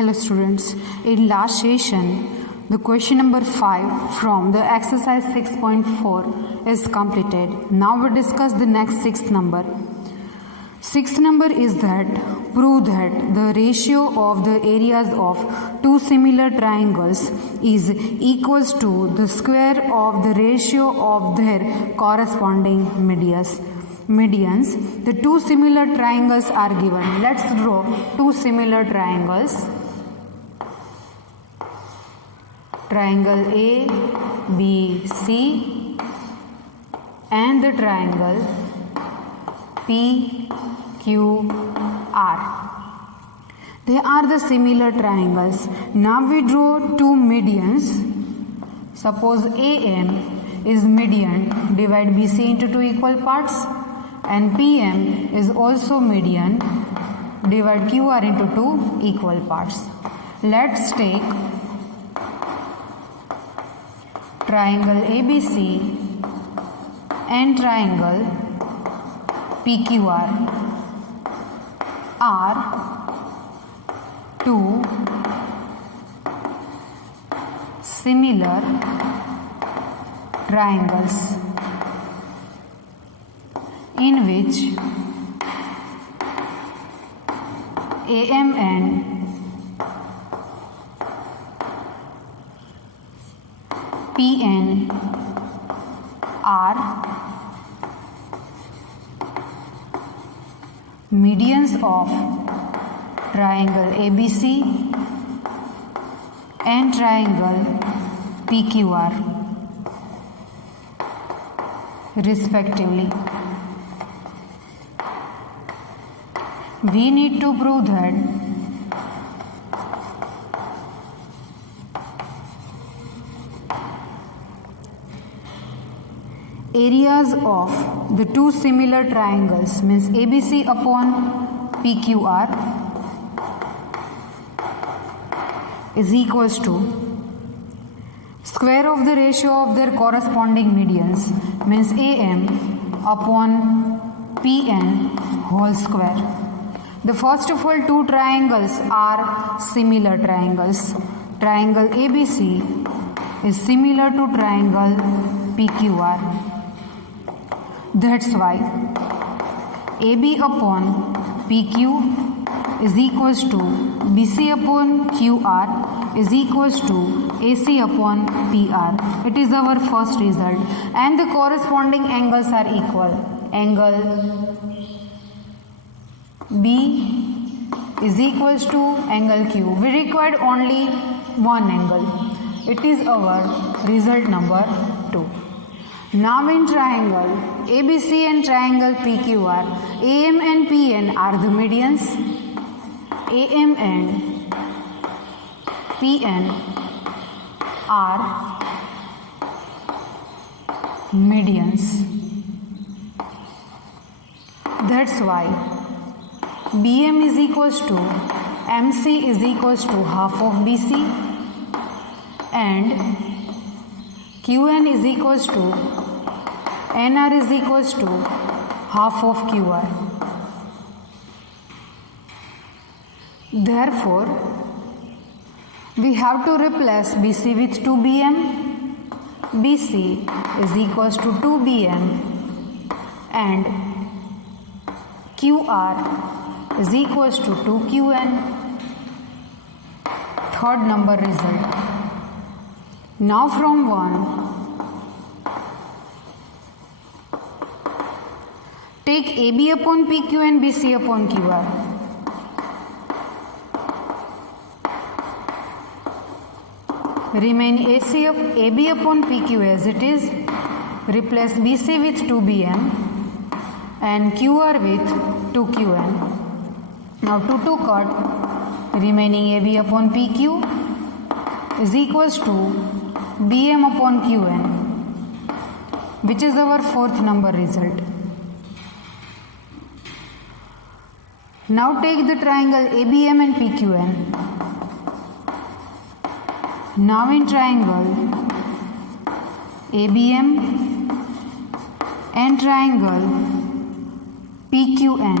Hello students, in last session the question number 5 from the exercise 6.4 is completed. Now we discuss the next sixth number. Sixth number is that prove that the ratio of the areas of two similar triangles is equals to the square of the ratio of their corresponding medians. The two similar triangles are given. Let's draw two similar triangles. Triangle A, B, C and the triangle P, Q, R. They are the similar triangles. Now we draw two medians. Suppose AM is median, divide BC into two equal parts, and PM is also median, divide QR into two equal parts. Let's take triangle ABC and triangle PQR are two similar triangles in which AM and PN are medians of triangle ABC and triangle PQR respectively. We need to prove that areas of the two similar triangles means ABC upon PQR is equals to square of the ratio of their corresponding medians means AM upon PN whole square. The first of all two triangles are similar triangles. Triangle ABC is similar to triangle PQR. That's why AB upon PQ is equals to BC upon QR is equals to AC upon PR. It is our first result, and the corresponding angles are equal. Angle B is equals to angle Q. We required only one angle. It is our result number 2. Now in triangle ABC and triangle PQR, AM and PN are the medians. AM and PN are medians. That's why BM is equals to MC is equals to half of BC and QN is equals to NR is equals to half of QR. Therefore, we have to replace BC with 2BM. BC is equals to 2BM and QR is equals to 2QN. Third number result. Now from 1, take AB upon PQ and BC upon QR. Remain AB upon PQ as it is. Replace BC with 2BM and QR with 2QN. Now 2 cut, remaining AB upon PQ is equals to BM upon QN, which is our fourth number result. Now take the triangle ABM and PQN. Now in triangle ABM and triangle PQN,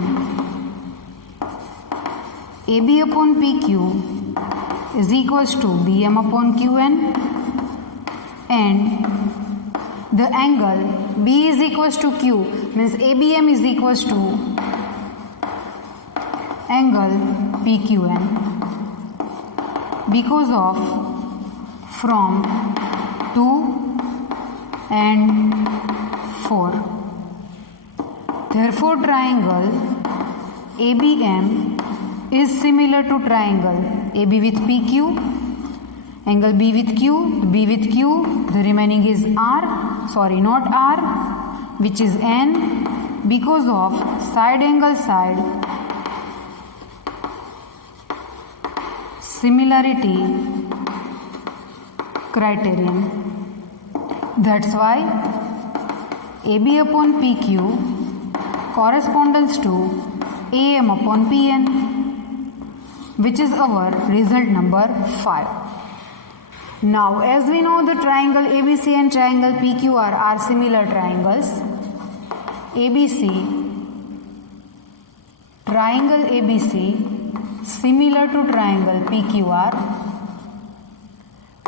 AB upon PQ is equals to BM upon QN, and the angle B is equals to Q, means ABM is equals to angle PQN, because of from 2 and 4. Therefore, triangle ABM is similar to triangle AB with PQ, angle B with Q, B with Q, the remaining is not R, which is N, because of side angle side similarity criterion. That's why AB upon PQ corresponds to AM upon PN, which is our result number 5. Now, as we know, the triangle ABC and triangle PQR are similar triangles. Triangle ABC similar to triangle PQR.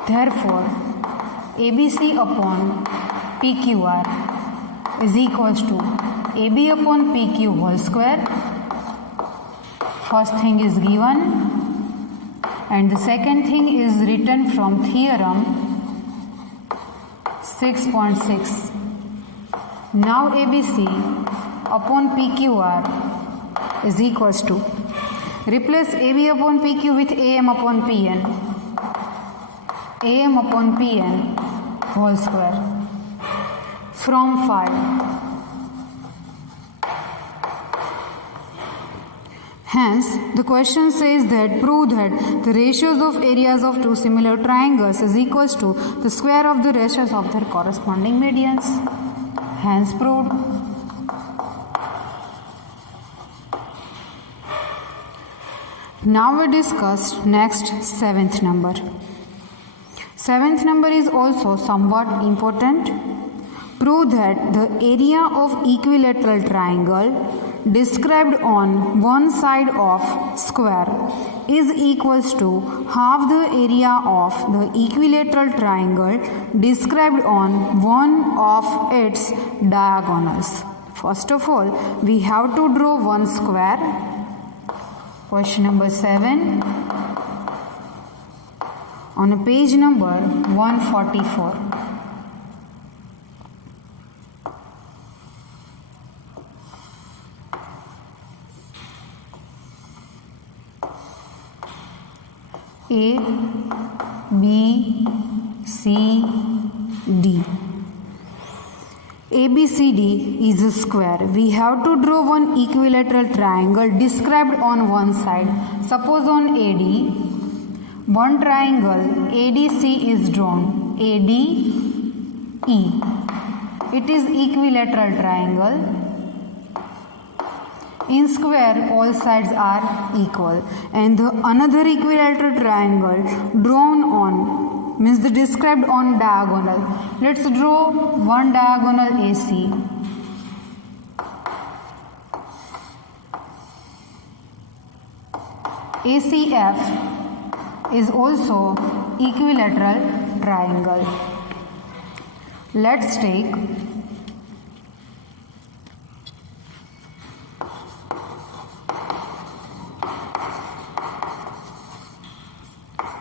Therefore, ABC upon PQR is equals to AB upon PQ whole square. First thing is given, and the second thing is written from theorem 6.6. Now ABC upon PQR is equals to, replace AB upon PQ with AM upon PN. AM upon PN whole square from 5. Hence, the question says that prove that the ratios of areas of two similar triangles is equals to the square of the ratios of their corresponding medians. Hence proved. Now we discuss next 7th number. 7th number is also somewhat important. Prove that the area of equilateral triangle described on one side of square is equals to half the area of the equilateral triangle described on one of its diagonals. First of all, we have to draw one square. Question number 7 on page number 144. A, B, C, D. ABCD is a square. We have to draw one equilateral triangle described on one side. Suppose on AD, one triangle ADC is drawn. ADE. It is equilateral triangle. In square, all sides are equal, and the another equilateral triangle drawn on means the described on diagonal. Let's draw one diagonal AC. ACF is also equilateral triangle. Let's take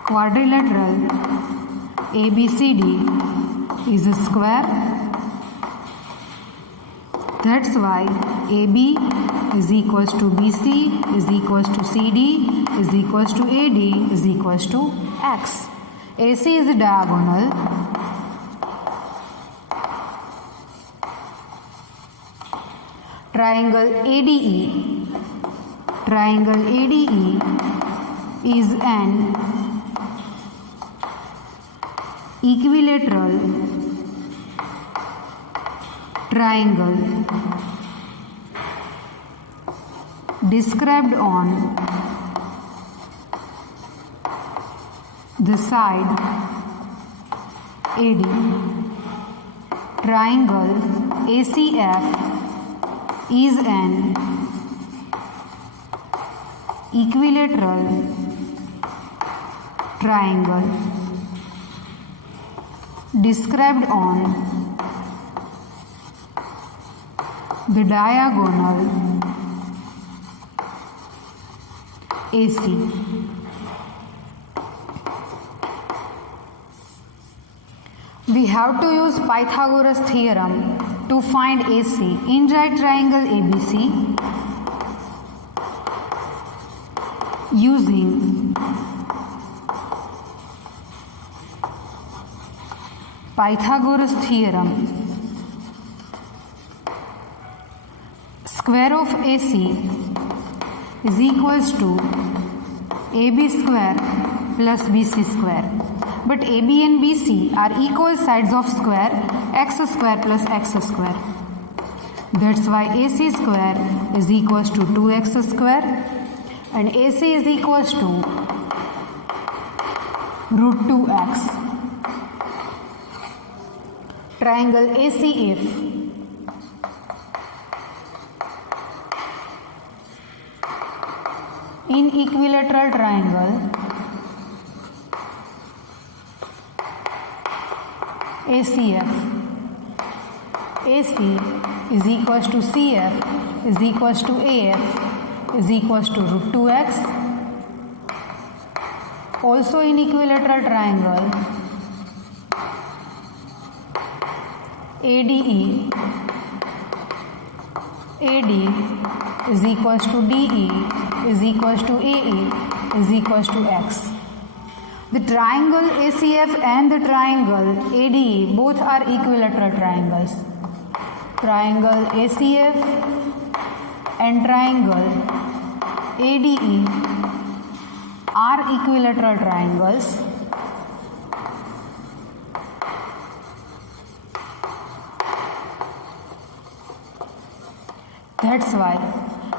quadrilateral. ABCD is a square. That's why AB is equals to BC is equals to CD is equals to AD is equals to X. AC is a diagonal. Triangle ADE. Triangle ADE is an equilateral triangle described on the side AD. Triangle ACF is an equilateral triangle described on the diagonal AC. We have to use Pythagoras theorem to find AC in right triangle ABC using Pythagoras theorem. Square of AC is equals to AB square plus BC square. But AB and BC are equal sides of square x square plus x square. That's why AC square is equals to 2x square and AC is equals to root 2x. Triangle ACF in equilateral triangle ACF, AC is equals to CF is equals to AF is equals to root 2x. Also in equilateral triangle ADE, AD is equals to DE is equals to AE is equals to X. The triangle ACF and the triangle ADE both are equilateral triangles. Triangle ACF and triangle ADE are equilateral triangles. That's why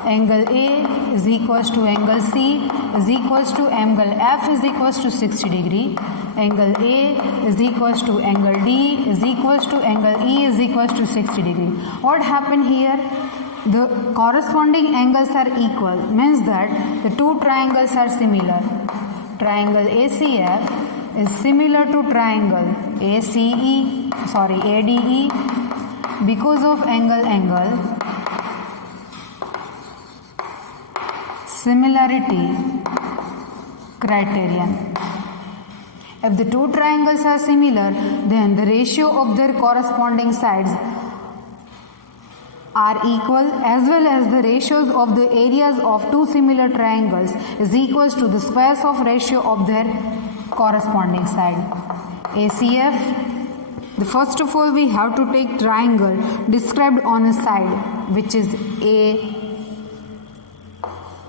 angle A is equals to angle C is equals to angle F is equals to 60 degree. Angle A is equals to angle D is equals to angle E is equals to 60 degree. What happened here? The corresponding angles are equal, means that the two triangles are similar. Triangle ACF is similar to triangle ADE because of angle similarity criterion. If the two triangles are similar, then the ratio of their corresponding sides are equal, as well as the ratios of the areas of two similar triangles is equals to the squares of ratio of their corresponding side. ACF, the first of all we have to take triangle described on a side, which is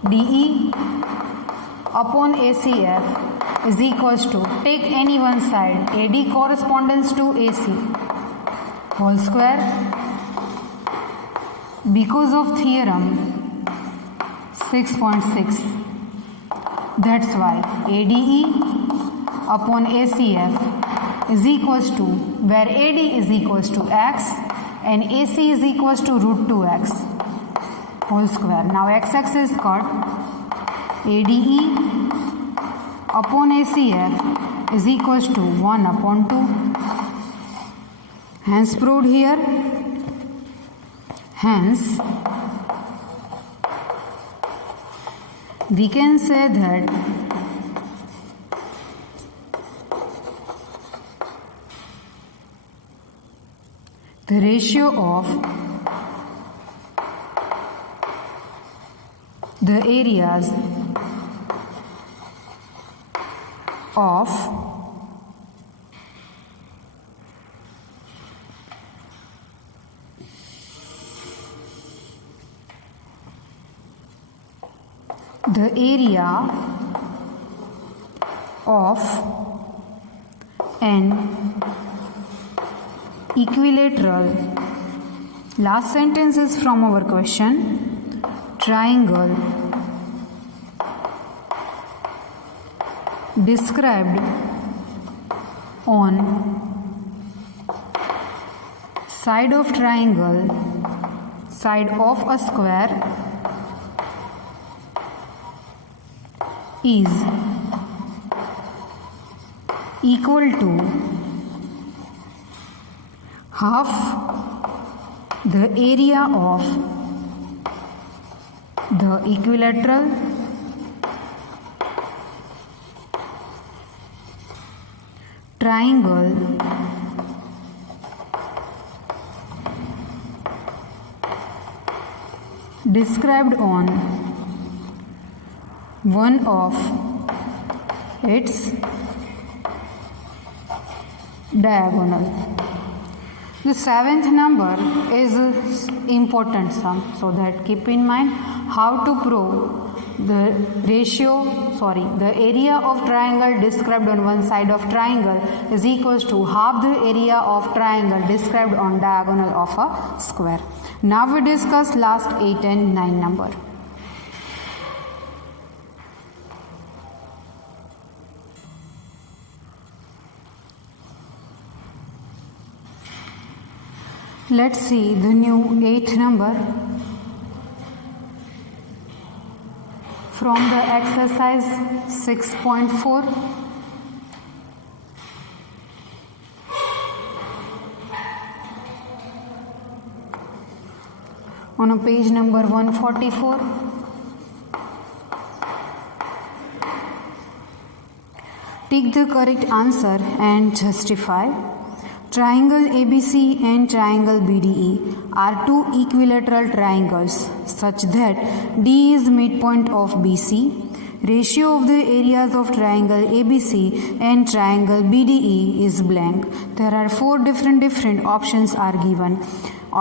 DE upon ACF is equals to, take any one side, AD corresponds to AC whole square. Because of theorem 6.6, that's why ADE upon ACF is equals to, where AD is equals to x and AC is equals to root 2x whole square. Now x-axis cut, ADE upon ACF is equals to 1 upon 2. Hence proved here. Hence we can say that the ratio of the areas of the area of an equilateral, last sentence is from our question, triangle described on side of triangle, side of a square is equal to half the area of the equilateral triangle described on one of its diagonal. The seventh number is important sum, so that keep in mind how to prove the the area of triangle described on one side of triangle is equals to half the area of triangle described on diagonal of a square. Now we discuss last 8 and 9 number. Let's see the new 8th number from the exercise 6.4. On page number 144. Take the correct answer and justify. Triangle ABC and triangle BDE are two equilateral triangles such that D is midpoint of BC. Ratio of the areas of triangle ABC and triangle BDE is blank. There are four different options are given.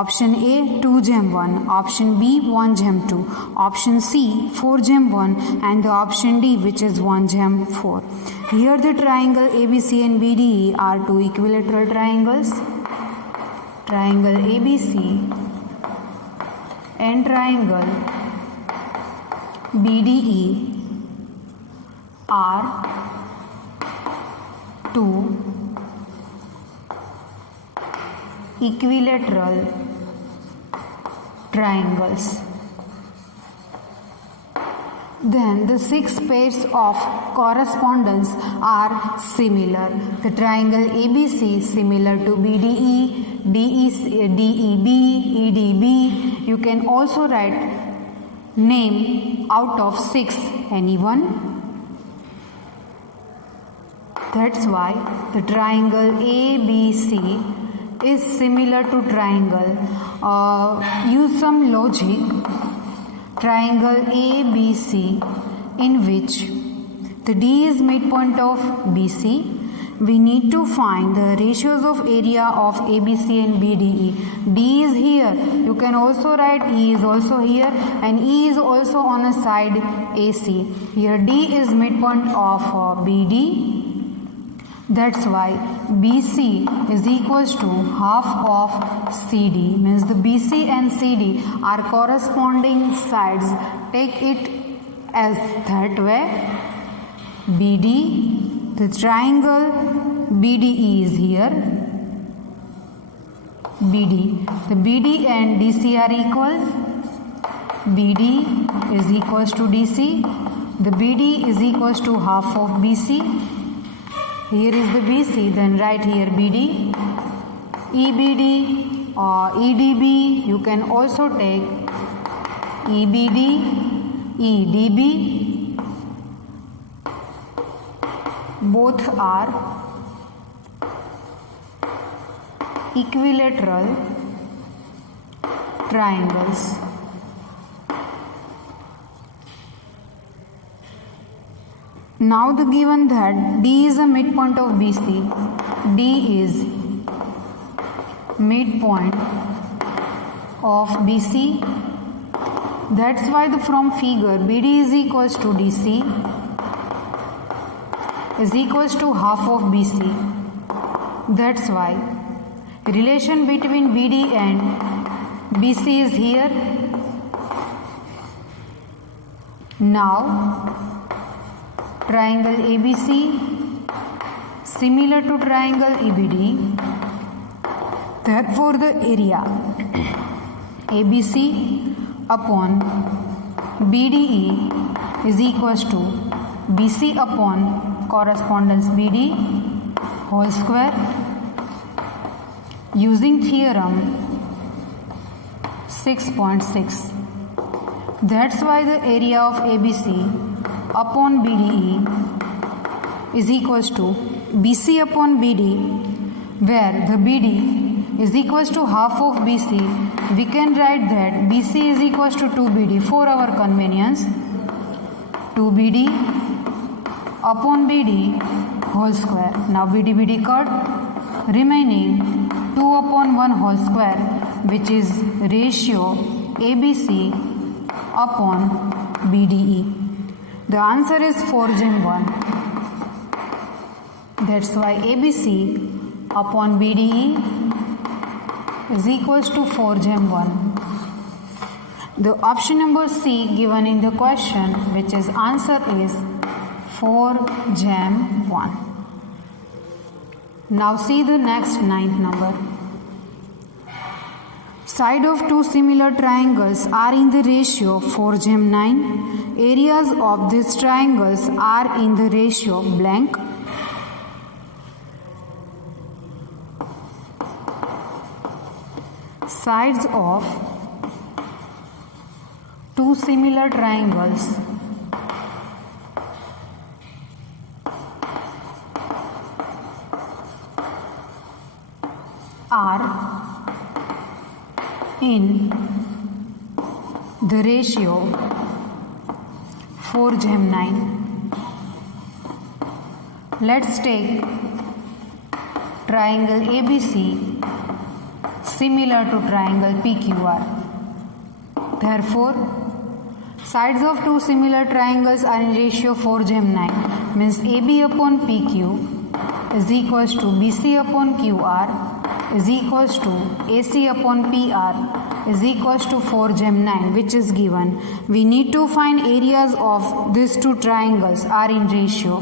Option A 2/1, option B 1/2, option C 4/1 and the option D which is 1/4. Here the triangle ABC and BDE are two equilateral triangles. Triangle ABC and triangle BDE are two equilateral triangles. Then the six pairs of correspondence are similar. The triangle ABC is similar to BDE, DEB, EDB. You can also write name out of 6 anyone. That's why the triangle ABC is similar to triangle. Use some logic. Triangle ABC in which the D is midpoint of BC. We need to find the ratios of area of ABC and BDE. D is here. You can also write E is also here and E is also on a side AC. Here D is midpoint of BD. That's why BC is equals to half of CD. Means the BC and CD are corresponding sides. Take it as that way. BD, the triangle BDE is here. BD. The BD and DC are equal. BD is equals to DC. The BD is equals to half of BC. Here is the BC, then write here BD, EBD or EDB. You can also take EBD, EDB. Both are equilateral triangles. Now the given that D is a midpoint of BC, D is midpoint of BC. That's why from figure BD is equals to DC is equals to half of BC. That's why relation between BD and BC is here. Now triangle ABC similar to triangle EBD. Therefore the area ABC upon BDE is equals to BC upon correspondence BD whole square. Using theorem 6.6. That's why the area of ABC upon BDE is equals to BC upon BD, where the BD is equals to half of BC. We can write that BC is equals to 2BD for our convenience. 2BD upon BD whole square. Now BD cut, remaining 2 upon 1 whole square, which is ratio ABC upon BDE. The answer is 4 gem 1. That's why ABC upon BDE is equals to 4 gem 1. The option number C given in the question, which is answer is 4 gem 1. Now see the next 9th number. Side of two similar triangles are in the ratio 4 gem 9. Areas of these triangles are in the ratio blank. Sides of two similar triangles are in the ratio 4 gem 9. Let's take triangle ABC similar to triangle PQR. Therefore, sides of two similar triangles are in ratio 4 gem 9, means AB upon PQ is equals to BC upon QR is equals to AC upon PR is equals to 4 gem 9, which is given. We need to find areas of these two triangles are in ratio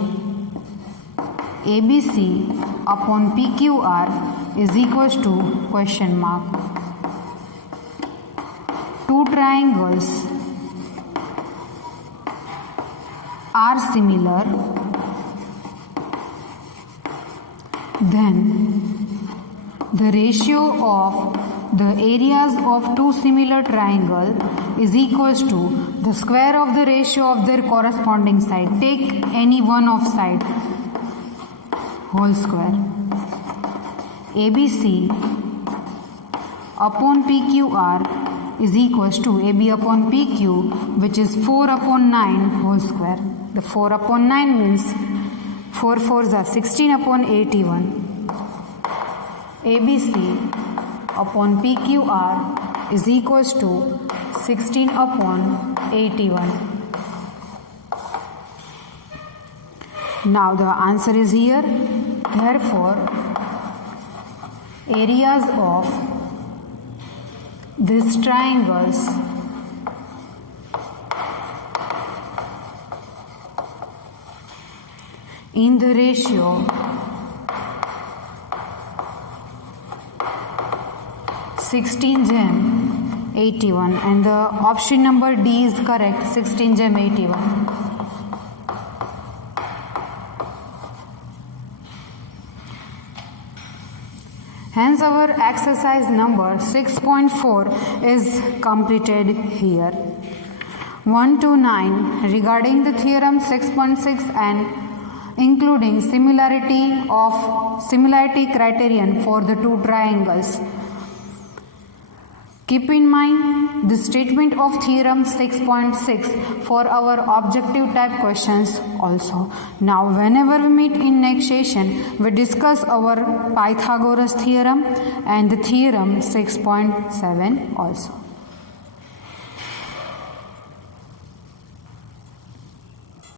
ABC upon PQR is equals to question mark. Two triangles are similar, then the ratio of the areas of two similar triangles is equals to the square of the ratio of their corresponding side. Take any one of side, whole square. ABC upon PQR is equals to AB upon PQ, which is 4 upon 9 whole square. The 4 upon 9 means 4 4s are 16 upon 81. ABC upon PQR is equals to 16 upon 81. Now the answer is here. Therefore, areas of these triangles in the ratio 16 gem 81, and the option number D is correct, 16 gem 81. Hence our exercise number 6.4 is completed here. 1 to 9 regarding the theorem 6.6 and including similarity criterion for the two triangles. Keep in mind the statement of theorem 6.6 for our objective type questions also. Now whenever we meet in next session, we discuss our Pythagoras theorem and the theorem 6.7 also.